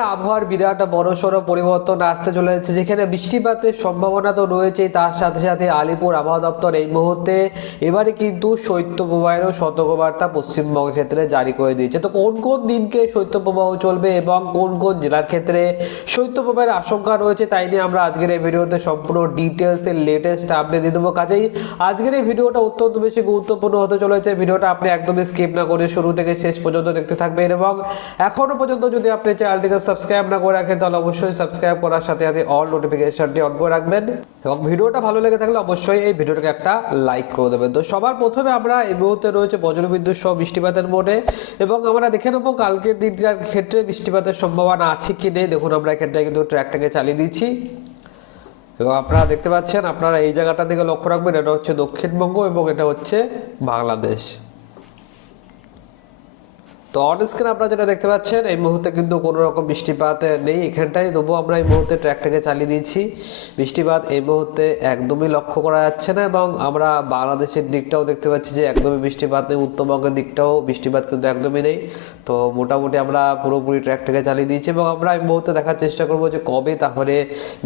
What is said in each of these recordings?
মুহূর্তে আবহাওয়ার বিরাট বড়সড় পরিবর্তন আসতে চলেছে। যেখানে বৃষ্টিপাতের সম্ভাবনা তো রয়েছেই তার সাথে সাথে আলিপুর আবহাওয়া দপ্তর এই মুহূর্তে এবারে কিন্তু শৈত্যপ্রবাহেরও সতর্কবার্তা পশ্চিমবঙ্গের ক্ষেত্রে জারি করে দিয়েছে। তো কোন কোন দিনকে শৈত্যপ্রবাহ চলবে এবং কোন কোন জেলার ক্ষেত্রে শৈত্যপ্রবাহের আশঙ্কা রয়েছে, তাই নিয়ে আমরা আজকের এই ভিডিওতে সম্পূর্ণ ডিটেলসের লেটেস্ট আপডেট দিয়ে দেবো। কাজেই আজকের এই ভিডিওটা অত্যন্ত বেশি গুরুত্বপূর্ণ হতে চলেছে। ভিডিওটা আপনি একদমই স্কিপ না করে শুরু থেকে শেষ পর্যন্ত দেখতে থাকবেন এবং এখনও পর্যন্ত যদি আপনি চ্যানেলটিকে সাবস্ক্রাইব না করে রাখেন, তাহলে অবশ্যই সাবস্ক্রাইব করার সাথে সাথে অল নোটিফিকেশনটি অন করে রাখবেন। এবং ভিডিওটা ভালো লেগে থাকলে অবশ্যই এই ভিডিওটাকে একটা লাইক করে দেবেন। তো সবার প্রথমে আমরা এই মুহূর্তে রয়েছে বজ্রবিদ্যুৎ সহ বৃষ্টিপাতের মোডে। এবং আমরা দেখে নেব কালকের দিনকার ক্ষেত্রে বৃষ্টিপাতের সম্ভাবনা আছে কি নেই। দেখুন, আমরা এখানটায় কিন্তু ট্র্যাকটাকে চালিয়ে দিচ্ছি। এবং আপনারা দেখতে পাচ্ছেন, আপনারা এই জায়গাটা দিকে লক্ষ্য রাখবেন, এটা হচ্ছে দক্ষিণবঙ্গ এবং এটা হচ্ছে বাংলাদেশ। তো অন স্ক্রিন আপনারা যেটা দেখতে পাচ্ছেন, এই মুহূর্তে কিন্তু কোনো রকম বৃষ্টিপাত নেই এখানটায়। তবুও আমরা এই মুহূর্তে ট্র্যাকটাকে চালিয়ে দিচ্ছি বৃষ্টিপাত এই মুহূর্তে একদমই লক্ষ্য করা যাচ্ছে না এবং আমরা বাংলাদেশের দিকটাও দেখতে পাচ্ছি যে একদমই বৃষ্টিপাত নেই, উত্তরবঙ্গের দিকটাও বৃষ্টিপাত কিন্তু একদমই নেই। তো মোটামুটি আমরা পুরোপুরি ট্র্যাকটাকে চালিয়ে দিয়েছি এবং আমরা এই মুহূর্তে দেখার চেষ্টা করব যে কবে তাহলে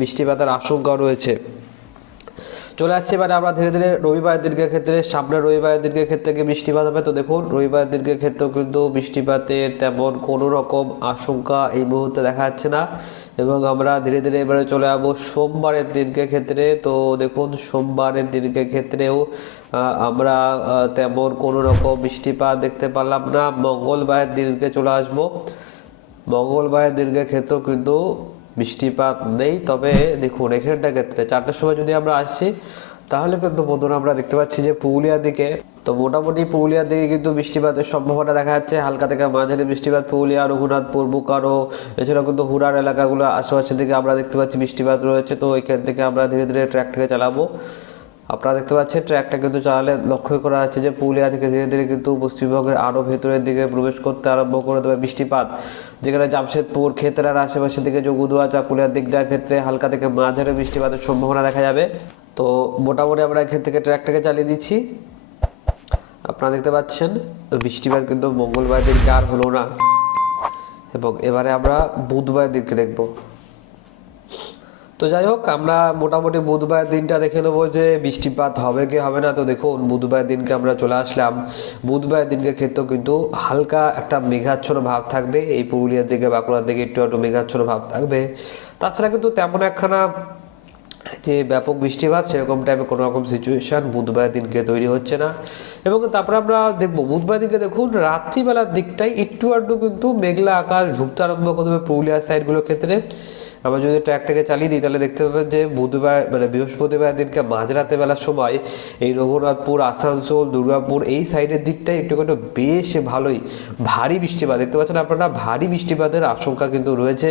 বৃষ্টিপাতের আশঙ্কা রয়েছে। চলে যাচ্ছে এবারে আমরা ধীরে ধীরে রবিবার দিনকের ক্ষেত্রে সামনে রবিবার দিনকের ক্ষেত্রে কি বৃষ্টিপাত হবে। তো দেখুন রবিবার দিনকের ক্ষেত্রেও কিন্তু বৃষ্টিপাতের তেমন কোনো রকম আশঙ্কা এই মুহূর্তে দেখা যাচ্ছে না। এবং আমরা ধীরে ধীরে এবারে চলে যাব সোমবারের দিনকে ক্ষেত্রে। তো দেখুন, সোমবারের দিনকে ক্ষেত্রেও আমরা তেমন কোনো রকম বৃষ্টিপাত দেখতে পারলাম না। মঙ্গলবারের দিনকে চলে আসব। মঙ্গলবারের দিনকে ক্ষেত্রেও কিন্তু বৃষ্টিপাত নেই, তবে দেখুন, এখানটা ক্ষেত্রে চারটার সময় যদি আমরা আসছি তাহলে কিন্তু বন্ধুরা আমরা দেখতে পাচ্ছি যে পুরুলিয়ার দিকে, তো মোটামুটি পুরুলিয়ার দিকে কিন্তু বৃষ্টিপাতের সম্ভাবনা দেখা যাচ্ছে। হালকা থেকে মাঝারি বৃষ্টিপাত পুরুলিয়া, রঘুনাথপুর, বুকারো, এছাড়াও কিন্তু হুরার এলাকাগুলো আশেপাশের দিকে আমরা দেখতে পাচ্ছি বৃষ্টিপাত রয়েছে। তো এখান থেকে আমরা ধীরে ধীরে ট্র্যাক থেকে চালাবো। আপনারা দেখতে পাচ্ছেন, ট্র্যাকটা কিন্তু চালালে লক্ষ্য করা যাচ্ছে যে পুরুলিয়া থেকে ধীরে ধীরে কিন্তু পশ্চিমবঙ্গের আরও ভেতরের দিকে প্রবেশ করতে আরম্ভ করে দেবে বৃষ্টিপাত। যেখানে জামশেদপুর, ক্ষেত্রার আশেপাশের দিকে যোগুদুয়া চাকুলিয়ার দিকটার ক্ষেত্রে হালকা থেকে মাঝারি বৃষ্টিপাতের সম্ভাবনা দেখা যাবে। তো মোটামুটি আমরা এখান থেকে ট্র্যাকটাকে চালিয়ে দিচ্ছি। আপনারা দেখতে পাচ্ছেন, বৃষ্টিপাত কিন্তু মঙ্গলবার দিনকে আর হলো না। এবং এবারে আমরা বুধবার দিনকে দেখব। তো যাই হোক, আমরা মোটামুটি বুধবার দিনটা দেখে নেব যে বৃষ্টিপাত হবে কি হবে না। তো দেখুন, বুধবার দিনকে আমরা চলে আসলাম। বুধবার দিনকে ক্ষেত্রেও কিন্তু হালকা একটা মেঘাচ্ছন্ন ভাব থাকবে। এই পুরুলিয়ার দিকে, বাঁকুড়ার দিকে একটু একটু মেঘাচ্ছন্ন ভাব থাকবে। তাছাড়া কিন্তু তেমন একখানা যে ব্যাপক বৃষ্টিপাত, সেরকম টাইপের কোনো রকম সিচুয়েশন বুধবার দিনকে তৈরি হচ্ছে না। এবং তারপরে আমরা দেখব, বুধবার দিনকে দেখুন, রাত্রিবেলার দিকটাই একটু আধটু কিন্তু মেঘলা আকাশ ঢুকতে আরম্ভ করবে পুরুলিয়ার সাইডগুলোর ক্ষেত্রে। আমরা যদি ট্র্যাকটাকে চালিয়ে দিই, তাহলে দেখতে পাবেন যে বুধবার মানে বৃহস্পতিবার দিনকে মাঝরাতে বেলার সময় এই রঘুনাথপুর, আসানসোল, দুর্গাপুর এই সাইডের দিকটাই একটু একটু বেশ ভালোই ভারী বৃষ্টিপাত। দেখতে পাচ্ছেন আপনারা, ভারী বৃষ্টিপাতের আশঙ্কা কিন্তু রয়েছে।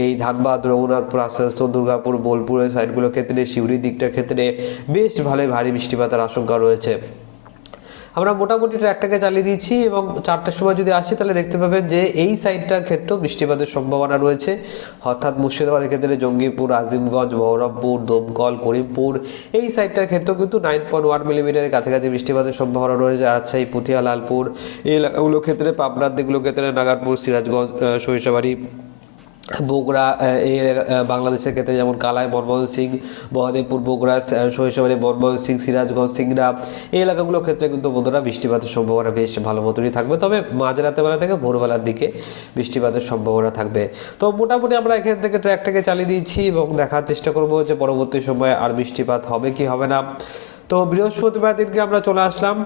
এই ধানবাদ, রঘুনাথপুর, আসানসোল, দুর্গাপুর, বোলপুরের সাইডগুলোর ক্ষেত্রে শিউরির দিকটার ক্ষেত্রে বেশ ভালোই ভারী বৃষ্টিপাতের আশঙ্কা রয়েছে। আমরা মোটামুটি ট্র্যাকটাকে চালিয়ে দিয়েছি এবং চারটার সময় যদি আসি, তাহলে দেখতে পাবেন যে এই সাইডটার ক্ষেত্রেও বৃষ্টিপাতের সম্ভাবনা রয়েছে। অর্থাৎ মুর্শিদাবাদের ক্ষেত্রে জঙ্গিপুর আজিমগঞ্জ, বহরমপুর, দমকল, করিমপুর, এই সাইডটার ক্ষেত্রেও কিন্তু নাইন পয়েন্ট ওয়ান মিলিমিটারের কাছাকাছি বৃষ্টিপাতের সম্ভাবনা রয়েছে। রাজশাহী পুথিয়া লালপুর, এই এলাকাগুলোর ক্ষেত্রে, পাবনার দিকগুলোর ক্ষেত্রে, নাগারপুর, সিরাজগঞ্জ সরিষাবাড়ি বগুড়া এই বাংলাদেশের ক্ষেত্রে যেমন কালাই মনমোহন সিং মহাদেবপুর বগুড়া সরিষাবাড়ি মনমোহন সিং, সিরাজগঞ্জ সিংড়া, এই এলাকাগুলোর ক্ষেত্রে কিন্তু বন্ধুরা বৃষ্টিপাতের সম্ভাবনা বেশ ভালো মতনই থাকবে। তবে মাঝরাতে বেলা থেকে ভোরবেলার দিকে বৃষ্টিপাতের সম্ভাবনা থাকবে। তো মোটামুটি আমরা এখান থেকে ট্র্যাকটাকে চালিয়ে দিয়েছি এবং দেখার চেষ্টা করব যে পরবর্তী সময়ে আর বৃষ্টিপাত হবে কি হবে না। তো বৃহস্পতিবার দিনকে আমরা চলে আসলাম।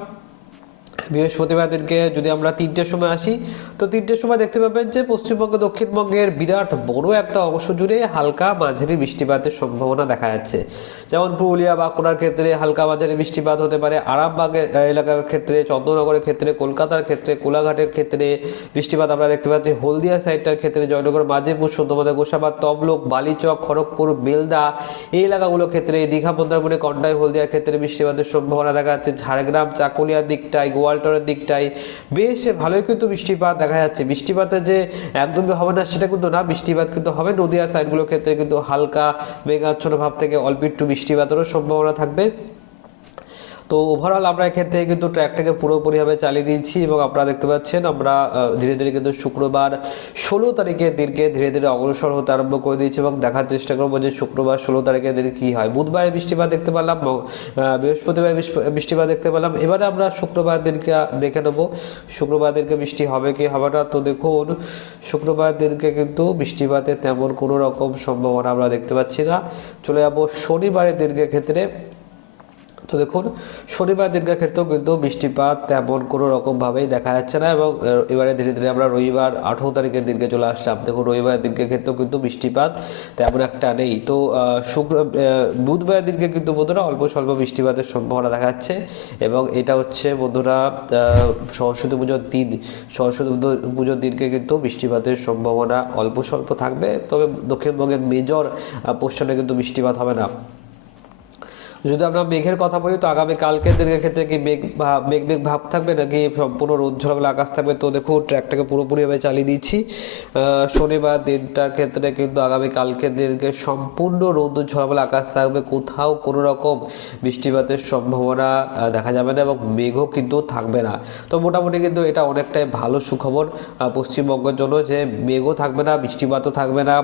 বৃহস্পতিবার দিনকে যদি আমরা তিনটের সময় আসি, তো তিনটের সময় দেখতে পাবেন যে পশ্চিমবঙ্গ, দক্ষিণবঙ্গের বিরাট বড় একটা অংশ জুড়ে হালকা মাঝারি বৃষ্টিপাতের সম্ভাবনা দেখা যাচ্ছে। যেমন পুরুলিয়া বাঁকুড়ার ক্ষেত্রে হালকা মাঝারি বৃষ্টিপাত হতে পারে, আরামবাগ এলাকার ক্ষেত্রে চন্দ্রনগরের ক্ষেত্রে, কলকাতার ক্ষেত্রে, কোলাঘাটের ক্ষেত্রে বৃষ্টিপাত আমরা দেখতে পাচ্ছি। হলদিয়া সাইডটার ক্ষেত্রে জয়নগর, মাঝেপুর সন্ধ্যমাদা গোসাবাদ তমলুক, বালিচক, খড়গপুর বেলদা এই এলাকাগুলোর ক্ষেত্রে দীঘা, মন্দারমণি, কন্ডাই, হলদিয়ার ক্ষেত্রে বৃষ্টিপাতের সম্ভাবনা দেখা যাচ্ছে। ঝাড়গ্রাম চাকুলিয়ার দিকটায় গোয়ালটরের দিকটাই বেশ, ভালোই কিন্তু বৃষ্টিপাত দেখা যাচ্ছে। বৃষ্টিপাতে যে একদমই হবে না, সেটা কিন্তু না, বৃষ্টিপাত কিন্তু হবে। নদীয়া সাইডগুলোর ক্ষেত্রে কিন্তু হালকা মেঘাচ্ছন্ন ভাব থেকে অল্প একটু বৃষ্টিপাতেরও সম্ভাবনা থাকবে। তো ওভারঅল আমরা এক্ষেত্রে কিন্তু ট্র্যাকটাকে পুরোপুরিভাবে চালিয়ে দিয়েছি এবং আপনারা দেখতে পাচ্ছেন আমরা ধীরে ধীরে কিন্তু শুক্রবার ষোলো তারিখের দিনকে ধীরে ধীরে অগ্রসর হতে আরম্ভ করে দিয়েছি এবং দেখার চেষ্টা করব যে শুক্রবার ষোলো তারিখের দিন কী হয়। বুধবারে বৃষ্টিপাত দেখতে পেলাম ম- আহ, বৃহস্পতিবার বৃষ্টিপাত দেখতে পেলাম। এবারে আমরা শুক্রবার দিনকে দেখে নেব শুক্রবার দিনকে বৃষ্টি হবে কি হবে না। তো দেখুন শুক্রবার দিনকে কিন্তু বৃষ্টিপাতের তেমন কোনো রকম সম্ভাবনা আমরা দেখতে পাচ্ছি না। চলে যাব শনিবারের দিনকে ক্ষেত্রে তো দেখুন, শনিবার দিনকার ক্ষেত্রেও কিন্তু বৃষ্টিপাত তেমন কোনো রকমভাবেই দেখা যাচ্ছে না এবং এবারে ধীরে ধীরে আমরা রবিবার আঠেরো তারিখের দিনকে চলে আসলাম। দেখুন, রবিবার দিনকে ক্ষেত্রেও কিন্তু বৃষ্টিপাত তেমন একটা নেই। তো শুক্র বুধবার দিনকে কিন্তু বন্ধুরা অল্প স্বল্প বৃষ্টিপাতের সম্ভাবনা দেখা যাচ্ছে এবং এটা হচ্ছে বন্ধুরা সরস্বতী পুজোর দিন। সরস্বতী পুজো- পুজোর দিনকে কিন্তু বৃষ্টিপাতের সম্ভাবনা অল্প স্বল্প থাকবে, তবে দক্ষিণবঙ্গের মেজর পোর্শনে কিন্তু বৃষ্টিপাত হবে না। যদি আমরা মেঘের কথা বলি, তো আগামী কালকের দিনের ক্ষেত্রে কি মেঘ মেঘ মেঘ ভাব থাকবে নাকি সম্পূর্ণ রোদ ঝলমলে আকাশ থাকবে? তো দেখুন, ট্র্যাকটাকে পুরোপুরিভাবে চালিয়ে দিচ্ছি। শনিবার দিনটার ক্ষেত্রে কিন্তু আগামী কালকের দিনকে সম্পূর্ণ রোদ ঝলমলে আকাশ থাকবে। কোথাও কোনো রকম বৃষ্টিপাতের সম্ভাবনা দেখা যাবে না এবং মেঘও কিন্তু থাকবে না। তো মোটামুটি কিন্তু এটা অনেকটাই ভালো সুখবর পশ্চিমবঙ্গের জন্য যে মেঘও থাকবে না, বৃষ্টিপাতও থাকবে না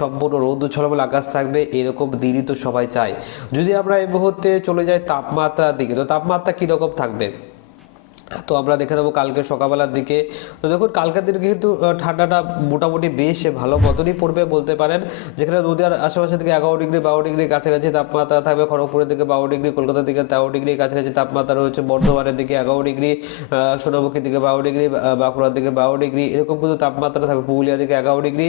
সম্পূর্ণ রৌদ্র ছলমল আকাশ থাকবে, এরকম দিনই তো সবাই চায়। যদি আমরা এই মুহূর্তে চলে যায় তাপমাত্রার দিকে। তো তাপমাত্রা কীরকম থাকবে? তো আমরা দেখে নেব কালকে সকালবেলার দিকে। তো দেখুন, কালকের দিকে কিন্তু ঠান্ডাটা মোটামুটি বেশ ভালো মতনই পড়বে বলতে পারেন। যেখানে নদীয়ার আশেপাশে থেকে এগারো ডিগ্রি, বারো ডিগ্রি কাছাকাছি তাপমাত্রা থাকবে। খড়গপুরের দিকে বারো ডিগ্রি, কলকাতার দিকে তেরো ডিগ্রি, কাছাকাছি তাপমাত্রা রয়েছে বর্ধমানের দিকে এগারো ডিগ্রি সোনামুখীর দিকে বারো ডিগ্রি বাঁকুড়ার দিকে বারো ডিগ্রি, এরকম কিন্তু তাপমাত্রা থাকবে। পুরুলিয়ার দিকে এগারো ডিগ্রি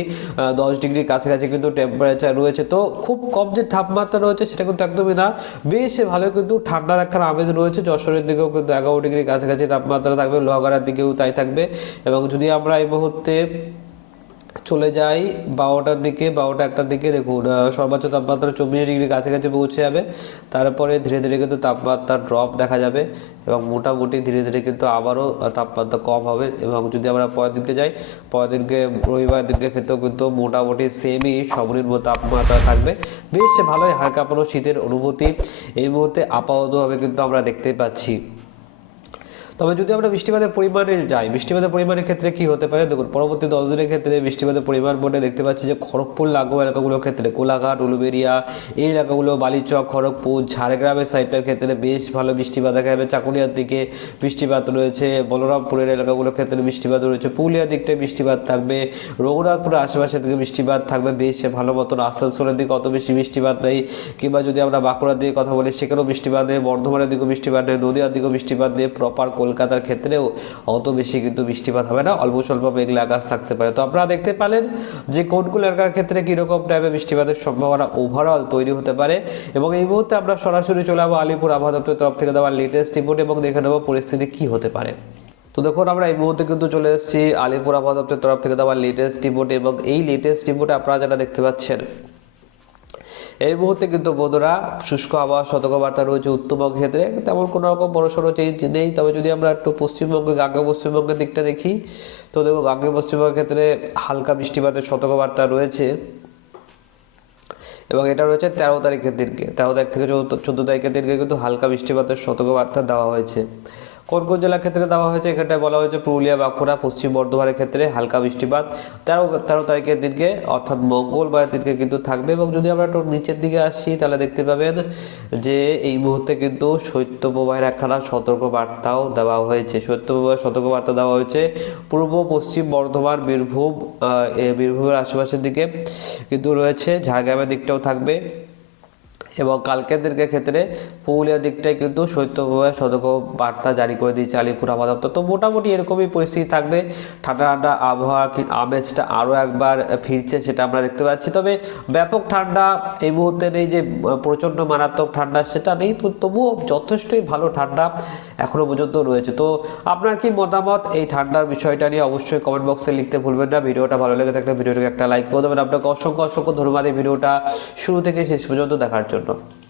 দশ ডিগ্রি কাছাকাছি কিন্তু টেম্পারেচার রয়েছে। তো খুব কম যে তাপমাত্রা রয়েছে সেটা কিন্তু একদমই না। বেশ ভালো কিন্তু ঠান্ডার একটা আমেজ রয়েছে। যশোরের দিকেও কিন্তু এগারো ডিগ্রি কাছাকাছি তাপমাত্রা থাকবে, লোহাগাড়ার দিকেও তাই থাকবে। এবং যদি আমরা এই মুহূর্তে চলে যাই, বারোটার দিকে, বারোটা একটার দিকে, দেখুন সর্বোচ্চ তাপমাত্রা চব্বিশ ডিগ্রি কাছাকাছি পৌঁছে যাবে। তারপরে ধীরে ধীরে কিন্তু তাপমাত্রা ড্রপ দেখা যাবে এবং মোটামুটি ধীরে ধীরে কিন্তু আবারও তাপমাত্রা কম হবে। এবং যদি আমরা পরের দিকে যাই, পরের দিনকে রবিবার দিনকে ক্ষেত্রেও কিন্তু মোটামুটি সেমই সর্বনিম্ন তাপমাত্রা থাকবে। বেশ ভালোই হাড় কাঁপানো শীতের অনুভূতি। এই মুহূর্তে আপাততভাবে কিন্তু আমরা দেখতে পাচ্ছি। তবে যদি আমরা বৃষ্টিপাতের পরিমাণে যাই, বৃষ্টিপাতের পরিমাণের ক্ষেত্রে কি হতে পারে? দেখুন, পরবর্তী দশ দিনের ক্ষেত্রে বৃষ্টিপাতের পরিমাণ বোর্ডে দেখতে পাচ্ছি যে খড়গপুর, লাগোয়া এলাকাগুলোর ক্ষেত্রে কোলাঘাট উলুবেরিয়া, এই এলাকাগুলো, বালিচক, খড়গপুর, ঝাড়গ্রামের সাইডটার ক্ষেত্রে বেশ ভালো বৃষ্টিপাত দেখা যাবে। চাকুলিয়ার দিকে বৃষ্টিপাত রয়েছে, বলরামপুরের এলাকাগুলোর ক্ষেত্রে বৃষ্টিপাত রয়েছে। পুরুলিয়ার দিকটায় বৃষ্টিপাত থাকবে, রঘুনাথপুরের আশেপাশে থেকে বৃষ্টিপাত থাকবে। বেশ ভালো মতন আসানসোলের দিকে অত বেশি বৃষ্টিপাত নেই, কিংবা যদি আমরা বাঁকুড়ার দিকে কথা বলি, সেখানেও বৃষ্টিপাত নেই, বর্ধমানের দিকেও বৃষ্টিপাত নেই, নদীয়ার দিকেও বৃষ্টিপাত নেই প্রপার কলকাতার ক্ষেত্রেও অত বেশি কিন্তু বৃষ্টিপাত হবে না। অল্প স্বল্প মেঘলা আকাশ থাকতে পারে। তো আপনারা দেখতে পেলেন যে কোনগুলো এলাকার ক্ষেত্রে কীরকম টাইপের বৃষ্টিপাতের সম্ভাবনা ওভারঅল তৈরি হতে পারে এবং এই মুহূর্তে আমরা সরাসরি চলে যাব আলিপুর আবহাওয়া দপ্তরের তরফ থেকে দেওয়া লেটেস্ট রিপোর্ট এবং দেখে নেব পরিস্থিতি কি হতে পারে। তো দেখুন, আমরা এই মুহূর্তে কিন্তু চলে এসেছি আলিপুর আবহাওয়া দপ্তরের তরফ থেকে দেওয়া লেটেস্ট রিপোর্ট এবং এই লেটেস্ট রিপোর্টে আপনারা যেটা দেখতে পাচ্ছেন এই মুহূর্তে কিন্তু বন্ধুরা শুষ্ক আবহাওয়া, সতর্কবার্তা রয়েছে উত্তরবঙ্গের ক্ষেত্রে। তেমন কোনো রকম বড়সড় চেঞ্জ নেই। তবে যদি আমরা একটু পশ্চিমবঙ্গে গাঙ্গে পশ্চিমবঙ্গের দিকটা দেখি, তো দেখো গাঙ্গে পশ্চিমবঙ্গের ক্ষেত্রে হালকা বৃষ্টিপাতের সতর্কবার্তা রয়েছে। এবং এটা রয়েছে তেরো তারিখের দিনকে। তেরো তারিখ থেকে চোদ্দ তারিখের দিনকে কিন্তু হালকা বৃষ্টিপাতের সতর্কবার্তা দেওয়া হয়েছে। কোন কোন জেলার ক্ষেত্রে দেওয়া হয়েছে, এখানটায় বলা হয়েছে পুরুলিয়া, বাঁকুড়া, পশ্চিম বর্ধমানের ক্ষেত্রে হালকা বৃষ্টিপাত। তেরো তেরো তারিখের দিনকে, অর্থাৎ মঙ্গলবারের দিনকে কিন্তু থাকবে এবং যদি আমরা একটু নিচের দিকে আসি, তাহলে দেখতে পাবেন যে এই মুহূর্তে কিন্তু শৈত্যপ্রবাহের একখানা সতর্ক বার্তাও দেওয়া হয়েছে। শৈত্যপ্রবাহের সতর্ক বার্তা দেওয়া হয়েছে পূর্ব, পশ্চিম বর্ধমান, বীরভূম বীরভূমের আশেপাশের দিকে কিন্তু রয়েছে। ঝাড়গ্রামের দিকটাও থাকবে। এবং কালকের দিনের ক্ষেত্রে পুরুলিয়ার দিকটায় কিন্তু শৈত্যপ্রবাহের সতর্ক বার্তা জারি করে দিয়েছে আলিপুর আবহাওয়া দপ্তর। তো মোটামুটি এরকমই পরিস্থিতি থাকবে। ঠান্ডা ঠান্ডা আবহাওয়া আমেজটা আরও একবার ফিরছে সেটা আমরা দেখতে পাচ্ছি। তবে ব্যাপক ঠান্ডা এই মুহূর্তে নেই যে, প্রচণ্ড মারাত্মক ঠান্ডা সেটা নেই, তো তবুও যথেষ্টই ভালো ঠান্ডা এখনও পর্যন্ত রয়েছে। তো আপনার কি মতামত এই ঠান্ডার বিষয়টা নিয়ে অবশ্যই কমেন্ট বক্সে লিখতে ভুলবেন না। ভিডিওটা ভালো লেগে থাকলে ভিডিওটাকে একটা লাইক করে দেবেন। আপনাকে অসংখ্য অসংখ্য ধন্যবাদ। এই ভিডিওটা শুরু থেকে শেষ পর্যন্ত দেখার জন্য। ¿no?